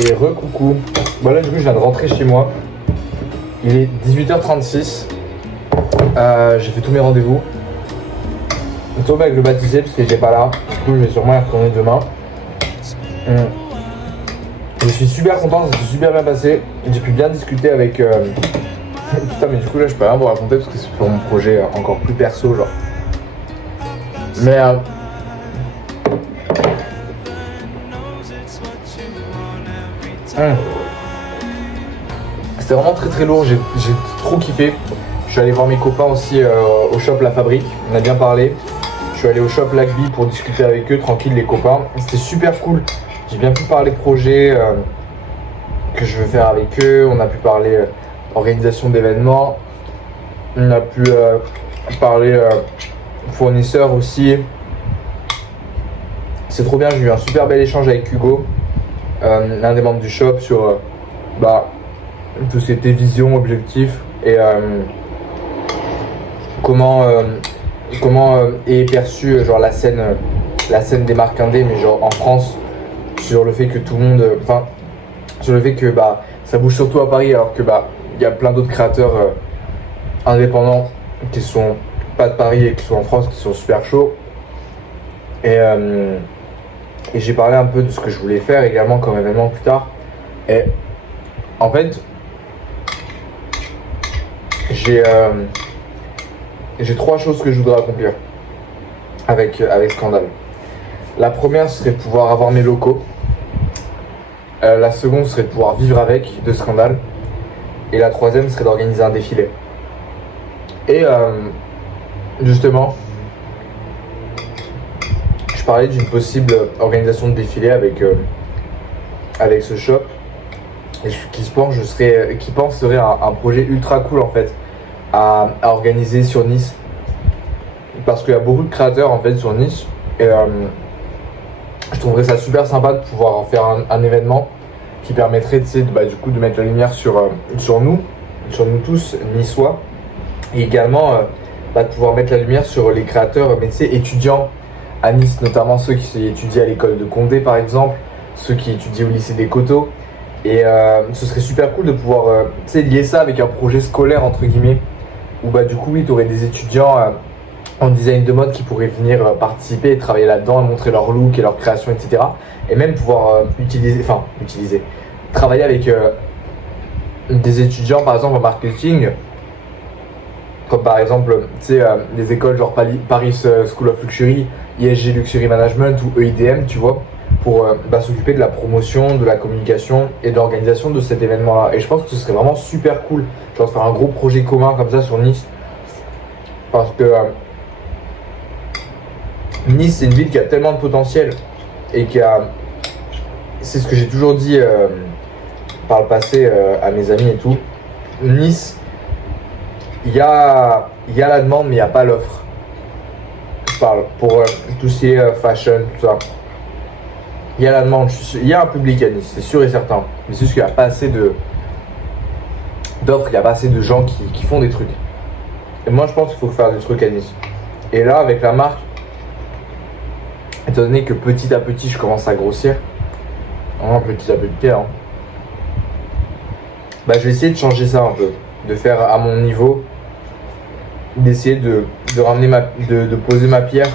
Et re-coucou. Voilà, du coup, je viens de rentrer chez moi. Il est 18h36. J'ai fait tous mes rendez-vous. Je tombe avec le baptisé parce qu'il n'était pas là. Du coup, je vais sûrement y retourner demain. Je suis super content, ça s'est super bien passé. J'ai pu bien discuter avec. Putain, mais du coup, là, je peux rien vous raconter parce que c'est pour mon projet encore plus perso, genre. Mais. C'était vraiment très très lourd, j'ai trop kiffé. Je suis allé voir mes copains aussi au shop La Fabrique, on a bien parlé. Je suis allé au shop Lacby pour discuter avec eux, tranquille les copains. C'était super cool, j'ai bien pu parler projets que je veux faire avec eux. On a pu parler organisation d'événements. On a pu parler fournisseurs aussi. C'est trop bien, j'ai eu un super bel échange avec Hugo, l'un des membres du shop sur tout ce qui était vision, objectif et comment est perçue genre la scène des marques indé, mais genre en France, sur le fait que tout le monde, sur le fait que ça bouge surtout à Paris, alors que il y a plein d'autres créateurs indépendants qui sont pas de Paris et qui sont en France, qui sont super chauds. Et j'ai parlé un peu de ce que je voulais faire également comme événement plus tard. Et en fait, j'ai 3 choses que je voudrais accomplir avec Scandale. La première serait de pouvoir avoir mes locaux. La seconde serait de pouvoir vivre avec de Scandale. Et la troisième serait d'organiser un défilé. Et justement, je parlais d'une possible organisation de défilé avec ce shop. Et qui serait un projet ultra cool en fait à organiser sur Nice, parce qu'il y a beaucoup de créateurs en fait sur Nice, et je trouverais ça super sympa de pouvoir faire un événement qui permettrait du coup de mettre la lumière sur nous tous niçois, et également de pouvoir mettre la lumière sur les créateurs étudiants à Nice, notamment ceux qui étudient à l'école de Condé par exemple, ceux qui étudient au lycée des Coteaux. Et ce serait super cool de pouvoir lier ça avec un projet scolaire entre guillemets, où du coup oui, tu aurais des étudiants en design de mode qui pourraient venir participer et travailler là-dedans et montrer leur look et leur création, etc. Et même pouvoir travailler avec des étudiants par exemple en marketing, comme par exemple des écoles genre Paris School of Luxury, ISG Luxury Management ou EIDM, tu vois, pour s'occuper de la promotion, de la communication et de l'organisation de cet événement-là. Et je pense que ce serait vraiment super cool, genre de faire un gros projet commun comme ça sur Nice. Parce que Nice, c'est une ville qui a tellement de potentiel et c'est ce que j'ai toujours dit par le passé à mes amis et tout. Nice, il y a la demande, mais il n'y a pas l'offre. Je parle pour tout ce qui est fashion, tout ça. Il y a la demande, il y a un public à Nice, c'est sûr et certain. Mais c'est juste qu'il n'y a pas assez d'offres, il n'y a pas assez de gens qui font des trucs. Et moi, je pense qu'il faut faire des trucs à Nice. Et là, avec la marque, étant donné que petit à petit, je commence à grossir, vraiment petit à petit, hein, je vais essayer de changer ça un peu, de faire à mon niveau, d'essayer de ramener de poser ma pierre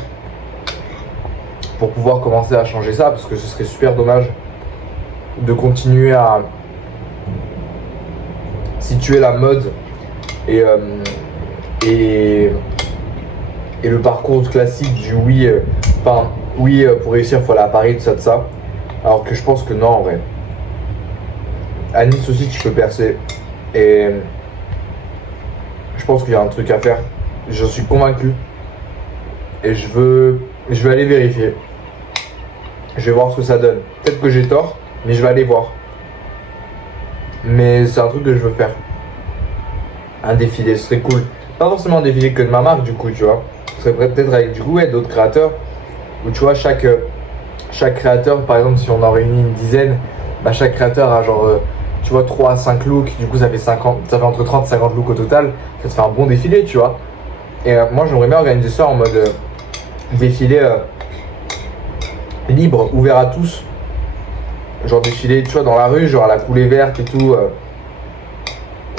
pour pouvoir commencer à changer ça, parce que ce serait super dommage de continuer à situer la mode et le parcours classique du oui, pour réussir il faut aller à Paris, tout ça, alors que je pense que non en vrai. À Nice aussi tu peux percer, et je pense qu'il y a un truc à faire, j'en suis convaincu, et je vais aller vérifier. Je vais voir ce que ça donne. Peut-être que j'ai tort, mais je vais aller voir. Mais c'est un truc que je veux faire. Un défilé, ce serait cool. Pas forcément un défilé que de ma marque, du coup, tu vois. Ce serait peut-être avec d'autres créateurs. Où tu vois, chaque créateur, par exemple, si on en réunit une dizaine, chaque créateur a genre, 3 à 5 looks. Du coup, ça fait entre 30 et 50 looks au total. Ça te fait un bon défilé, tu vois. Et moi, j'aimerais bien organiser ça en mode défilé libre, ouvert à tous, genre défiler, tu vois, dans la rue, genre à la coulée verte et tout.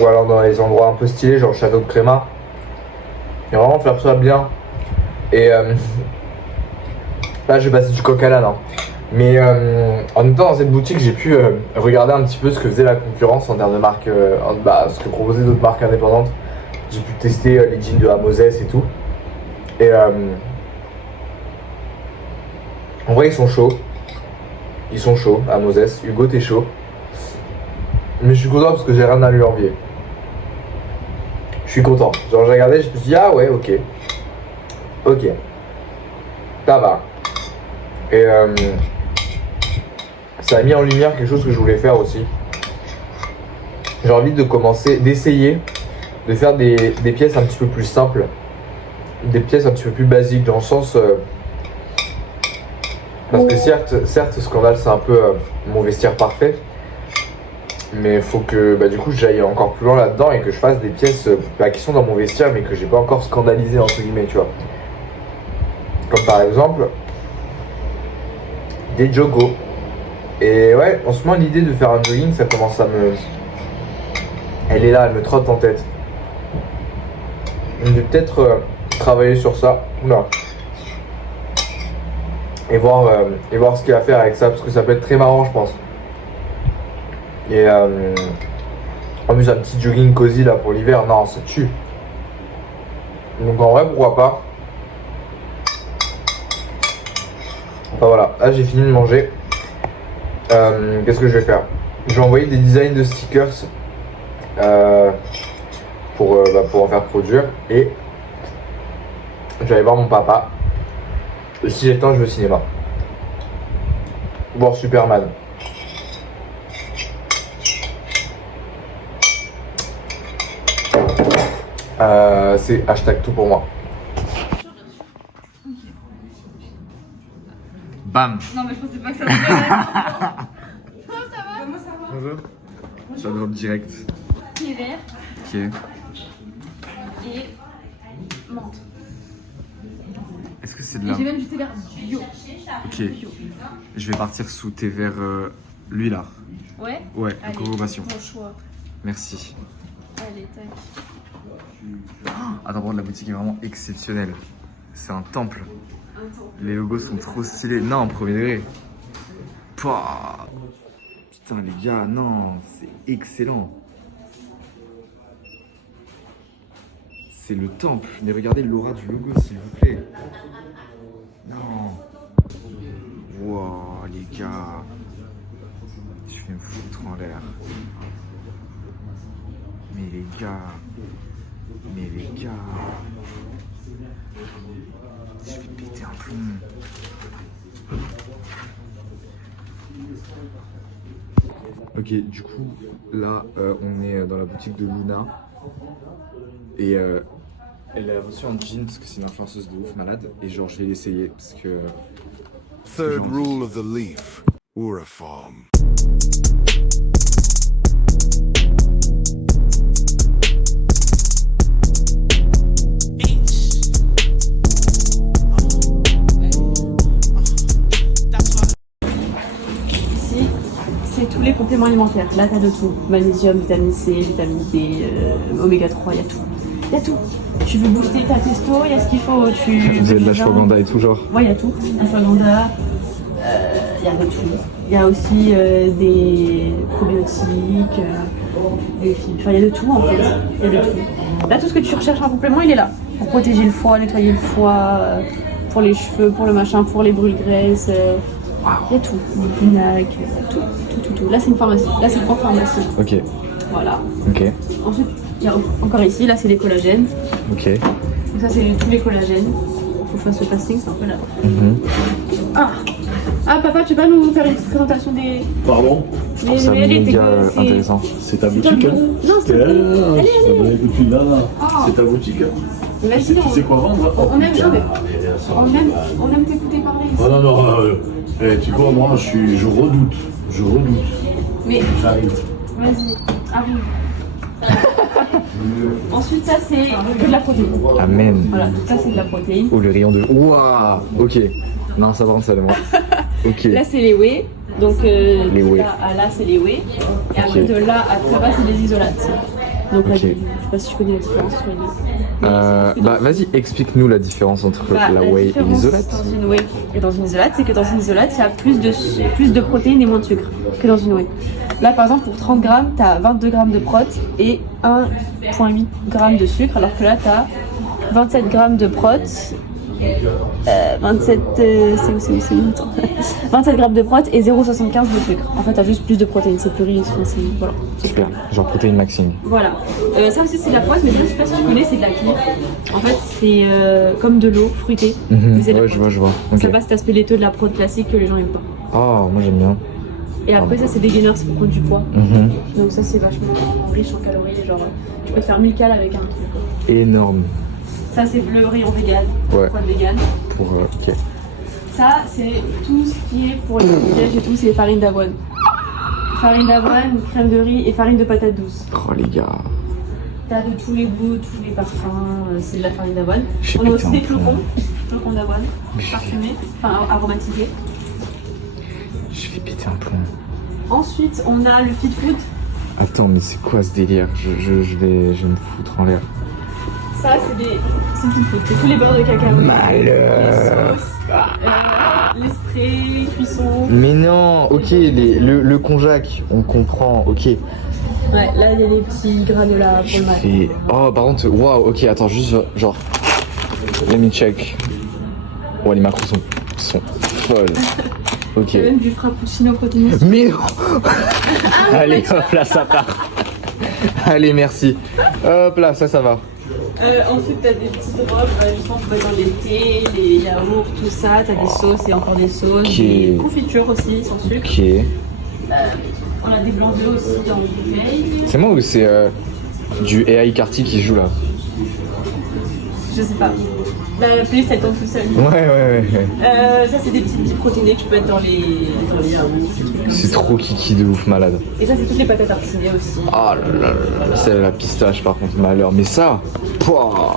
Ou alors dans les endroits un peu stylés, genre le château de Créma. Et vraiment faire ça bien. Et là, je vais passer du coq à l'âne. Hein. Mais en étant dans cette boutique, j'ai pu regarder un petit peu ce que faisait la concurrence en termes de marques, ce que proposaient d'autres marques indépendantes. J'ai pu tester les jeans de Moses et tout. Et en vrai, ils sont chauds. Ils sont chauds, Moses. Hugo, t'es chaud. Mais je suis content parce que j'ai rien à lui envier. Je suis content. Genre, j'ai regardé, je me suis dit, ah ouais, ok. Ok. Ça va. Et ça a mis en lumière quelque chose que je voulais faire aussi. J'ai envie de commencer, d'essayer de faire des pièces un petit peu plus simples. Des pièces un petit peu plus basiques, dans le sens... parce que certes, Scandale, c'est un peu mon vestiaire parfait. Mais il faut que du coup j'aille encore plus loin là-dedans et que je fasse des pièces qui sont dans mon vestiaire mais que j'ai pas encore scandalisé entre guillemets, tu vois. Comme par exemple des joggos. Et ouais, en ce moment l'idée de faire un jogging, ça commence à me... Elle est là, elle me trotte en tête. Je vais peut-être travailler sur ça. Oula. Et voir ce qu'il y a à faire avec ça, parce que ça peut être très marrant je pense. Et en plus un petit jogging cosy là pour l'hiver, non ça tue. Donc en vrai pourquoi pas. Enfin voilà, là j'ai fini de manger. Qu'est-ce que je vais faire? Je vais envoyer des designs de stickers pour en faire produire. Et je vais aller voir mon papa. Et si j'ai le temps je vais au cinéma. Voir Superman. C'est hashtag tout pour moi. Bam. Non mais je pensais pas que ça se ferait. Comment ça va? Comment ça va? Bonjour. J'adore le direct. Pied vert. Ok. Et menthe. Est-ce que c'est de Et la... j'ai même du thé vert bio. Ok. Je vais partir sous thé vert lui là. Ouais? Ouais, Allez, corrobation. ton choix. Merci. Allez, tac. Attends, par contre, la boutique est vraiment exceptionnelle. C'est un temple. Les logos sont trop stylés. Non, premier degré. Pouah. Putain, les gars, non, c'est excellent. C'est le temple. Mais regardez l'aura du logo, s'il vous plaît. Non. Wow, les gars. Je vais me foutre en l'air. Mais les gars. Je vais péter un plomb. Ok, du coup, là, on est dans la boutique de Luna. Et elle a reçu un jean parce que c'est une influenceuse de ouf malade. Et genre, je vais l'essayer parce que... Third rule of the leaf. We're a farm. Tous les compléments alimentaires. Là, t'as de tout. Magnésium, vitamine C, vitamine D, oméga 3, il y a tout. Il y a tout. Tu veux booster ta testo, il y a ce qu'il faut. Tu Vous avez de l'ashwagandha et tout genre? Ouais, il y a tout. Ashwagandha, il y a de tout. Il y a aussi des probiotiques, des fibres. Enfin, il y a de tout en fait. Il y a de tout. Là, tout ce que tu recherches en complément, il est là. Pour protéger le foie, nettoyer le foie, pour les cheveux, pour le machin, pour les brûles-graisses. Il y a tout. Du pinac, tout. Là, c'est une pharmacie. Là, c'est une grande pharmacie. Ok. Voilà. Ok. Ensuite, il y a encore ici, là, c'est les collagènes. Ok. Donc ça, c'est tous les collagènes. Faut que je fasse le casting, c'est un peu là. Ah, papa, tu peux pas nous faire une petite présentation des... Pardon? Je trouve ça méga intéressant. C'est ta boutique, hein? Non, c'est pas... Allez. Depuis là, c'est ta boutique, hein? Vas-y, Tu sais quoi vendre? on aime t'écouter parler ici. Oh non, tu vois, moi, je redoute. Mais J'arrive. vas-y, arrive. Ensuite, ça, c'est que de la protéine. Amen. Voilà, ça, c'est de la protéine. Oh, le rayon de... Ouah. Ok. Non, ça va, ça va moi. Ok. Là, c'est les whey. Donc, Les de whey. là à là, c'est les whey. Et après, de là à très bas, c'est les isolates. Donc, là, Ok. je sais pas si tu connais la différence entre les deux. Bah vas-y, explique-nous la différence entre Bah, la whey et différence l'isolate. dans une whey et dans une isolate, c'est que dans une isolate, il y a plus de protéines et moins de sucre que dans une whey. Là, par exemple, pour 30 grammes, tu as 22 grammes de prot et 1,8 grammes de sucre, alors que là, tu as 27 grammes de prot, 27 grammes de prot et 0,75 de sucre. En fait, tu as juste plus de protéines, c'est plus riche, voilà. Super, genre protéine maxime. Voilà. Ça aussi, c'est de la poisse, mais je sais pas si tu connais, c'est de la clear. En fait, c'est comme de l'eau fruitée. mais c'est de la Ouais, poisse. je vois. Ok. Ça passe cet aspect laiteux de la prot classique que les gens aiment pas. Oh, moi j'aime bien. Et après, ça, c'est des gainers, c'est pour prendre du poids. Mhm. Donc, ça, c'est vachement riche en calories. Genre, tu peux te faire 1000 cal avec un truc. Énorme. Ça, c'est le rayon vegan. Ouais. Poids de vegan. Pour ok. Ça, c'est tout ce qui est pour les pièges et tout, c'est les farines d'avoine. Farine d'avoine, crème de riz et farine de patate douce. Oh les gars. T'as de tous les goûts, tous les parfums, c'est de la farine d'avoine. J'ai On a pété aussi un des plomb. flocons d'avoine, parfumés, enfin aromatisés. Je vais péter un plomb. Ensuite, on a le feed food. Attends, mais c'est quoi ce délire? Je vais me foutre en l'air. Ça, c'est le feed food. C'est tous les beurres de cacao. Malheur. Les sauces, les sprays, les cuissons. Mais non, ok, le konjac, on comprend, ok. Ouais, là, il y a les petits granulats pour Je le mat. fais... Oh, par contre, waouh, ok, attends, juste genre... Let me check. Ouais, les macros sont folles. Ok. Il y a même du frappuccino protéiné. Mais non. Allez, hop là, ça part. Allez, merci. Hop là, ça va. Ensuite, t'as des petites robes, justement, pour mettre dans les thés, les yaourts, tout ça. T'as des sauces et encore des sauces. Ok. Des confitures aussi, sans sucre. Ok. On a des blancs d'œufs aussi dans le bouteille. C'est moi ou c'est du AI Carty qui joue là? Je sais pas. La playlist, elle tombe tout seul. Ouais. Ça, c'est des petits petits protéinés que tu peux mettre dans les yaourts. C'est trop kiki de ouf, malade. Et ça, c'est toutes les patates tartinées aussi. Ah là là, c'est la pistache par contre, malheur. Mais ça, pouah.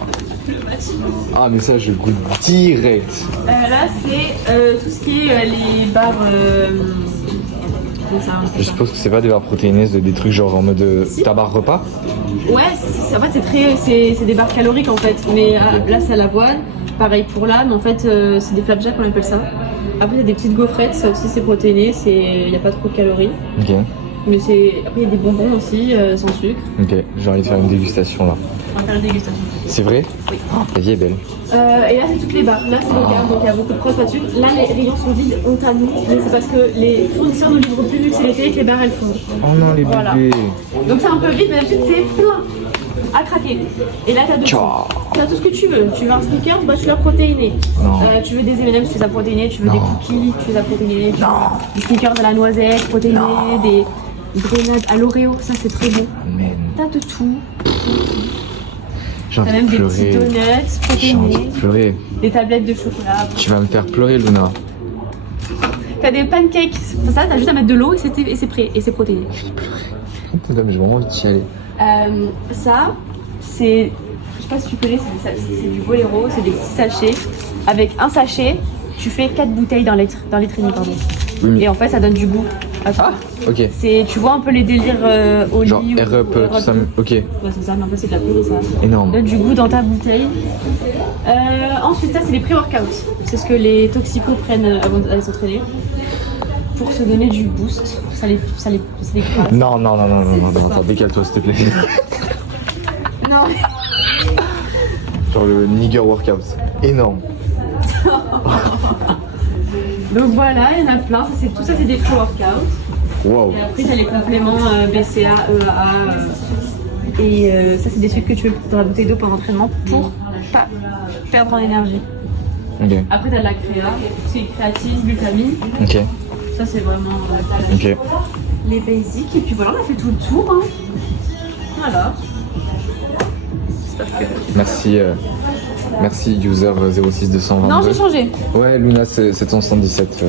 Ah mais ça je goûte direct. Là, c'est tout ce qui est les barres. Comment ça Je suppose que c'est pas des barres protéinées, c'est des trucs genre en mode Si. ta barre repas. Ouais, en fait, c'est des barres caloriques en fait. Mais là, c'est à l'avoine. Pareil pour là, mais en fait, c'est des flapjacks, on appelle ça. Après, il y a des petites gaufrettes, ça aussi, c'est protéiné, il n'y a pas trop de calories. Ok, Mais après, il y a des bonbons aussi, sans sucre. ok, j'ai envie de faire une dégustation là. On va faire une dégustation. C'est vrai? Oui. Oh, la vie est belle. Et là, c'est toutes les barres. Là, c'est le cas, donc il y a beaucoup de prod, pas de sucre. Là, les rayons sont vides, on t'annonce. Mais c'est parce que les fournisseurs ne livrent plus vu que c'est l'été et que les barres, elles fondent. Oh non les Voilà. bébés. Donc c'est un peu vide, mais d'habitude, c'est plein à craquer. Et là, t'as de tout. Ciao. T'as tout ce que tu veux. Tu veux un sneaker, bah tu l'as protéiné. Non. Tu veux des M&M's, tu les as protéinés. Tu veux Non. des cookies, tu les as protéinés. Des sneakers à la noisette, protéinés. Des grenades à l'Oreo, ça c'est très bon. Amen. T'as de tout. J'ai T'as envie même de des petits pleurer. donuts J'ai envie protéinés. de pleurer. Des tablettes de chocolat. Tu vas me faire pleurer Luna. T'as des pancakes. Pour ça, t'as juste à mettre de l'eau et c'est prêt. Et c'est protéiné. Putain, mais j'ai vraiment envie d'y aller. Ça, c'est. Je sais pas si tu connais, c'est du Bolero, c'est des petits sachets. Avec un sachet, tu fais 4 bouteilles d'un litre et demi, pardon. Oui, mais... Et en fait, ça donne du goût. à tout. Ok. Tu vois un peu les délires au Genre lit. air up, tout ça. Ok. Ouais, c'est ça, mais en fait, c'est de la purée, ça. Ça Énorme. donne du goût dans ta bouteille. Ensuite, ça, c'est les pré-workouts. C'est ce que les toxicos prennent avant d'aller s'entraîner. Pour se donner du boost. Ça les crasse. Non, attends, décale-toi s'il te plaît. Non, Genre le nigger workout. Énorme. donc voilà, il y en a plein. Tout ça, c'est des pré-workouts. Wow. Et après, t'as les compléments BCA, EAA. Et ça, c'est des sucres que tu veux dans la bouteille d'eau pendant l'entraînement pour pas perdre en énergie. Ok. Après, t'as de la créa, c'est créatine, glutamine. Ok. Ça, c'est vraiment Ok. les basics. Et puis voilà, on a fait tout le tour. Hein. Voilà. J'espère que... Merci user 06222. Non, j'ai changé. Ouais, Luna c'est 777.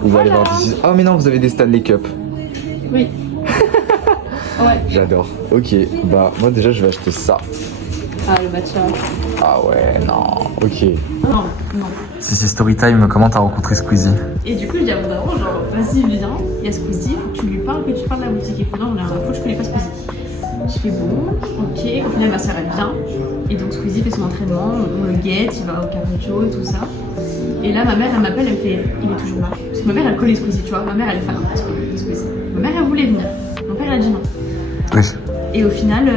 Vous allez Voilà. voir d'ici. Ah mais non, vous avez des Stanley Cup. Oui. Ouais. J'adore. Ok, bah moi déjà je vais acheter ça. Ah, le matcha. Ah ouais, non. Ok. Non, non. c'est story time, comment t'as rencontré Squeezie? Et du coup, je dis à mon daron, genre, vas-y, viens, il y a Squeezie, faut que tu lui parles, que tu parles de la boutique. Et puis non, j'en ai rien à foutre, je connais pas Squeezie. Je fais bon, ok. Au final, ma soeur, elle vient. Et donc, Squeezie fait son entraînement, on le guette, il va au cardio et tout ça. Et là, ma mère, elle m'appelle, elle me fait, il est toujours là. Parce que ma mère, elle connaît Squeezie, tu vois. Ma mère, elle est fan de Squeezie. Ma mère, elle voulait venir. Mon père, il a dit non. Oui. Et au final,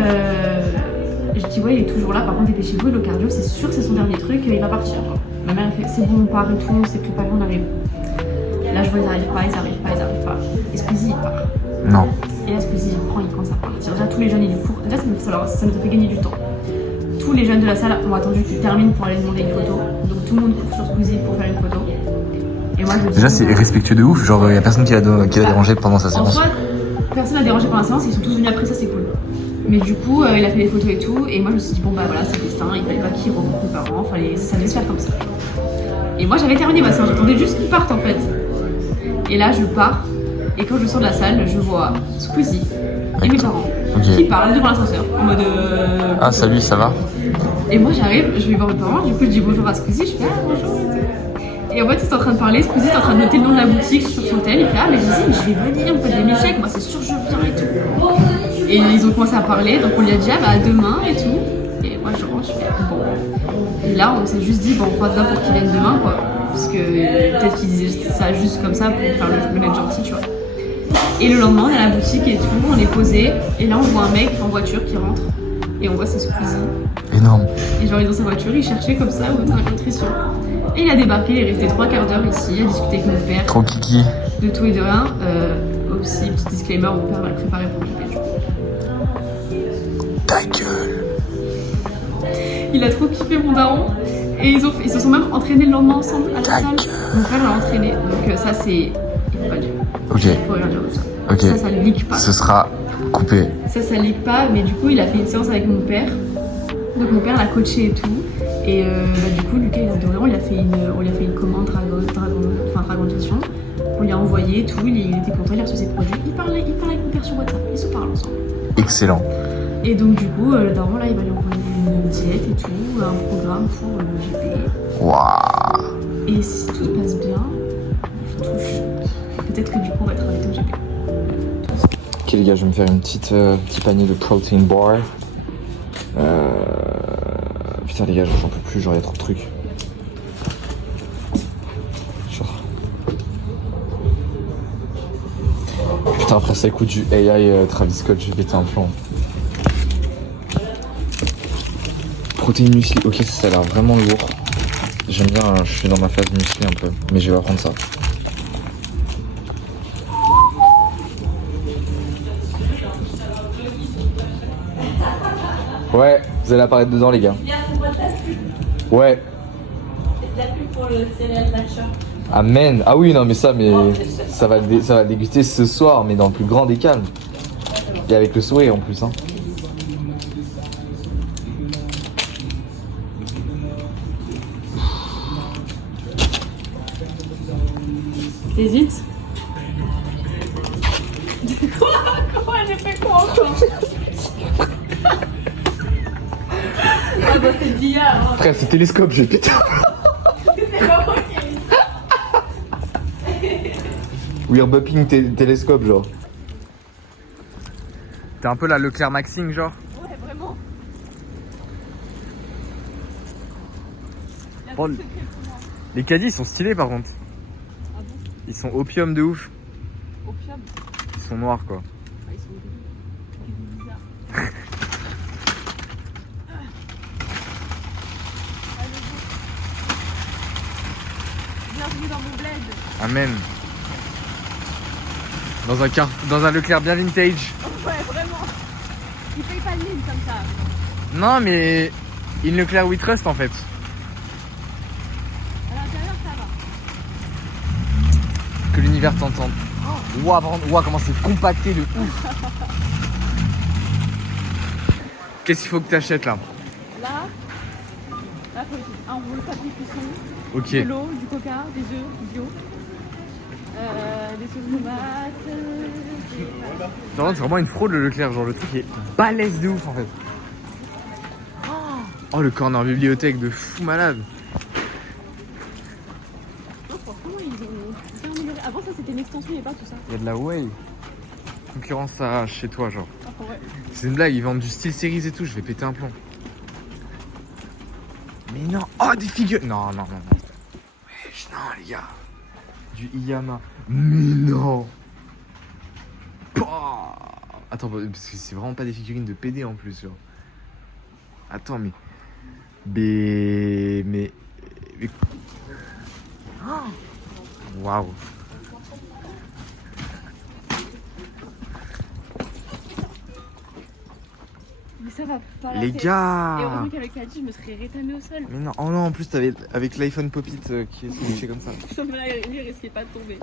je dis, ouais, il est toujours là. Par contre, dépêchez-vous, le cardio, c'est sûr, c'est son dernier truc, il va partir. Genre. Ma mère, elle fait, c'est bon, on part et tout, on s'est préparé, on arrive. Là, je vois, ils arrivent pas. Et Squeezie, il part. Non. Et là, Squeezie, il prend, il commence à partir. Déjà, tous les jeunes, ils les courent. Déjà, ça nous a fait gagner du temps. Tous les jeunes de la salle ont attendu qu'il termine pour aller demander une photo. Donc, tout le monde court sur Squeezie pour faire une photo. Et moi, je dis, Déjà, c'est respectueux de ouf, genre, y a personne qui l'a dérangé pendant sa en séance. soi, personne n'a dérangé pendant la séance, ils sont tous venus après, ça c'est cool. Mais du coup, il a fait des photos et tout, et moi je me suis dit, bon bah voilà, c'est le destin, il fallait pas qu'il rencontre mes parents, ça devait se faire comme ça. Et moi j'avais terminé ma séance, j'attendais juste qu'ils partent en fait. Et là je pars, et quand je sors de la salle, je vois Squeezie et mes parents qui parlent devant l'ascenseur, en mode. Ah, salut, ça va? Et moi j'arrive, je vais voir mes parents, du coup je dis bonjour à Squeezie, je fais ah bonjour et tout. Et en fait, ils sont en train de parler, Squeezie est en train de noter le nom de la boutique sur son tel. Il fait ah, mais je vais venir, vous faites des milkshakes, moi c'est sûr, je viens et tout. Et ils ont commencé à parler, donc on lui a dit ah, bah demain et tout. Et moi je rentre, je fais bon. Et là, on s'est juste dit bon, on croise là pour qu'il vienne demain, quoi. Parce que peut-être qu'ils disaient ça juste comme ça pour faire le mec gentil, tu vois. Et le lendemain, on est à la boutique et tout, on est posé. Et là, on voit un mec en voiture qui rentre. Et on voit c'est Squeezie. Énorme. Et genre, il est dans sa voiture, il cherchait comme ça où être nutrition. Et il a débarqué, il est resté 3 quarts d'heure ici, à discuter avec mon père. Trop kiki. De tout et de rien. Aussi, petit disclaimer, mon père va le préparer pour le du coup. Ta gueule. Il a trop kiffé mon daron. Et ils se sont même entraînés le lendemain ensemble à la salle. Mon père l'a entraîné. Donc ça, c'est... Il faut pas dire. Ok. Il faut rien dire de ça. Ok. Ça leak pas. Ce sera coupé. Ça leak pas. Mais du coup, il a fait une séance avec mon père. Donc mon père l'a coaché et tout. Et du coup, Lucas, il a adoré. On lui a fait une commande Dragon Nutrition. On lui a envoyé et tout. Il était content, il a reçu ses produits. Il parle avec mon père sur WhatsApp. Ils se parlent ensemble. Excellent. Et donc, du coup, le daron, là, il va lui envoyer une diète et tout, un programme pour le GP. Waouh. Et si tout passe bien, je touche. Peut-être que du coup, on va être avec au GP. Ok, les gars, je vais me faire une petit panier de protein bar. Putain les gars, j'en peux plus, genre y'a trop de trucs. Genre. Putain après ça écoute du AI Travis Scott, je vais péter un plomb. Protéines muesli, ok ça a l'air vraiment lourd. J'aime bien, je suis dans ma phase muesli un peu, mais je vais pas prendre ça. Ouais, vous allez apparaître dedans les gars. Ouais. C'est de la pub pour le céréal d'achat. Amen. Ah oui, non mais ça va déguster ce soir, mais dans le plus grand des calmes. Et avec le sourire en plus. Hein. T'hésites? Quoi? Comment j'ai fait quoi encore? Ah bah c'est l'IA. Frère, c'est télescope, j'ai putain. C'est pas moi qui ai mis ça. We're bumping télescope, genre. T'es un peu la Leclerc Maxing, genre. Ouais, vraiment. Bon, les caddies, ils sont stylés par contre. Ah bon? Ils sont opium de ouf. Opium? Ils sont noirs, quoi. Ah, ils sont bizarres. Bienvenue dans mon bled. Amen. Dans un Leclerc bien vintage. Ouais, vraiment. Il paye pas le mine comme ça. Non, mais in Leclerc we trust en fait. À l'intérieur, ça va. Que l'univers t'entende. Ouah, comment c'est compacté de ouf. Qu'est-ce qu'il faut que t'achètes là? Là, faut un rouleau papier cuisson, Ok. de l'eau, du coca, des œufs bio, des sauces tomates. C'est vraiment une fraude le Leclerc, genre le truc est balèze de ouf en fait. Oh le corner bibliothèque de fou malade. a de la Way. Concurrence à chez toi, genre. Ah, ouais. C'est une blague, ils vendent du style series et tout, je vais péter un plomb. Mais non, oh des figures. Non, non, non, non. Wesh, non, les gars. Du Iyama. Mais non. Bah. Attends, parce que c'est vraiment pas des figurines de PD en plus, genre. Attends, mais. Mais. Waouh. Mais ça va pas la Les tête. gars. Et heureusement qu'avec la dit, je me serais rétamée au sol. Mais non, oh non, en plus t'avais avec l'iPhone Pop-It qui est switché comme ça. Sauf là, il risquait pas de tomber.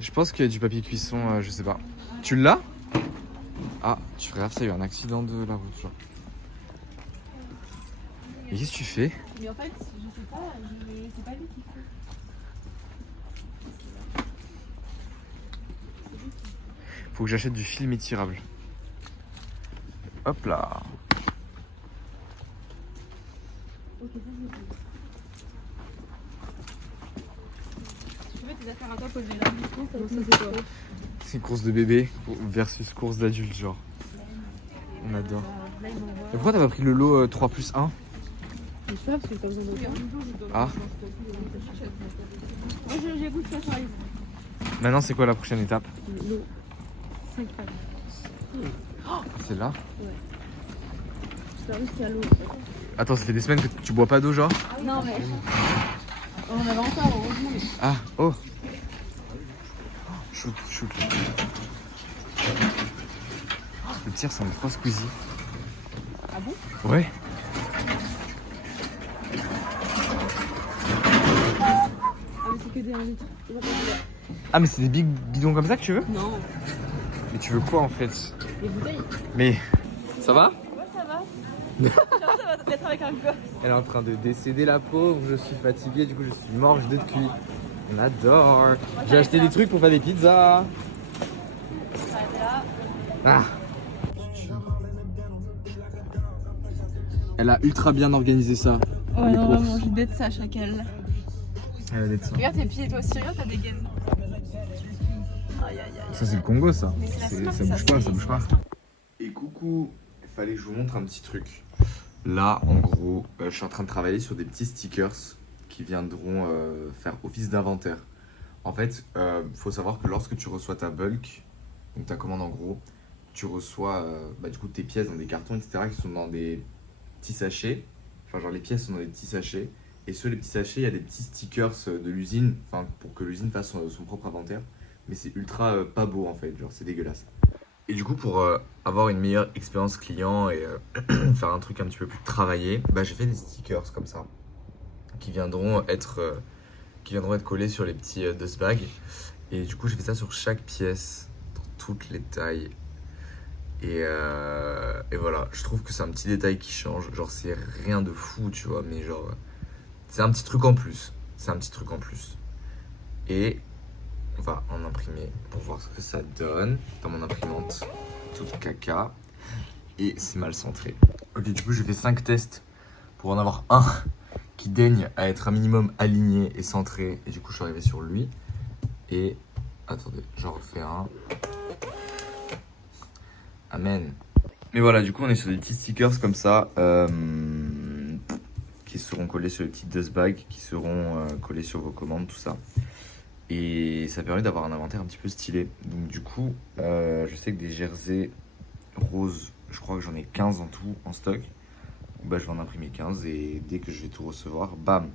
Je pense qu'il y a du papier cuisson, je sais pas. Tu l'as? Ah, tu frère, ça a eu un accident de la route, genre. Et qu'est-ce que tu fais? Mais en fait, je sais pas, c'est pas lui qui fait. Faut que j'achète du film étirable. Hop là. Ok, ça je peux. Tu veux tes affaires à toi poser là? Non, ça c'est quoi? C'est course de bébé versus course d'adulte, genre. On adore. Là, ils vont voir. Et pourquoi t'as pas pris le lot 3 plus 1? Je sais pas parce que t'as besoin de. Ah. Moi j'ai goût de ça sur les Maintenant, c'est quoi la prochaine étape? l'eau. 5 packs. C'est là. J'espère juste qu'il y a l'eau. Attends, ça fait des semaines que tu bois pas d'eau, genre? Non mais. On en avait encore, heureusement. Mais... Ah, oh. Shoot, shoot. Le tir, ça me froid Squeezie. Ah bon? Ouais. Ah mais c'est que des 1 litre. Ah, mais c'est des bidons comme ça que tu veux? Non, Mais tu veux quoi en fait? les bouteilles. Mais. Ça va? Ouais, ça va. Ça va être avec un gosse. Elle est en train de décéder la pauvre, je suis fatigué, du coup je suis mort de cuit. On adore. J'ai acheté des trucs pour faire des pizzas. Ah. Elle a ultra bien organisé ça. Ouais, Les non, courses. vraiment, je dette ça chaque elle. Elle a d'être ça. Regarde tes pieds, toi aussi, regarde, t'as des gaines. Aïe, aïe, aïe. Ça c'est le Congo ça. Mais c'est la Ça semaine, bouge ça, pas, c'est- ça bouge pas. Et coucou, il fallait que je vous montre un petit truc. Là en gros, je suis en train de travailler sur des petits stickers qui viendront faire office d'inventaire. En fait, faut savoir que lorsque tu reçois ta bulk, donc ta commande en gros, tu reçois du coup tes pièces dans des cartons, etc. qui sont dans des petits sachets. Enfin genre les pièces sont dans des petits sachets. Et sur les petits sachets, il y a des petits stickers de l'usine, enfin pour que l'usine fasse son propre inventaire. Mais c'est ultra pas beau en fait, genre c'est dégueulasse. Et du coup pour avoir une meilleure expérience client et faire un truc un petit peu plus travaillé, j'ai fait des stickers comme ça qui viendront être collés sur les petits dust bags. Et du coup j'ai fait ça sur chaque pièce, dans toutes les tailles. Et voilà, je trouve que c'est un petit détail qui change. Genre c'est rien de fou, tu vois, mais genre c'est un petit truc en plus. C'est un petit truc en plus. Et on va en imprimer pour voir ce que ça donne dans mon imprimante toute caca. Et c'est mal centré. Ok, du coup j'ai fait 5 tests pour en avoir un qui daigne à être un minimum aligné et centré. Et du coup je suis arrivé sur lui. Et attendez, j'en refais un. Amen. Mais voilà, du coup on est sur des petits stickers comme ça qui seront collés sur les petites dust bags, qui seront collés sur vos commandes, tout ça. Et ça permet d'avoir un inventaire un petit peu stylé. Donc du coup, je sais que des jerseys roses, je crois que j'en ai 15 en tout en stock. Je vais en imprimer 15 et dès que je vais tout recevoir, bam,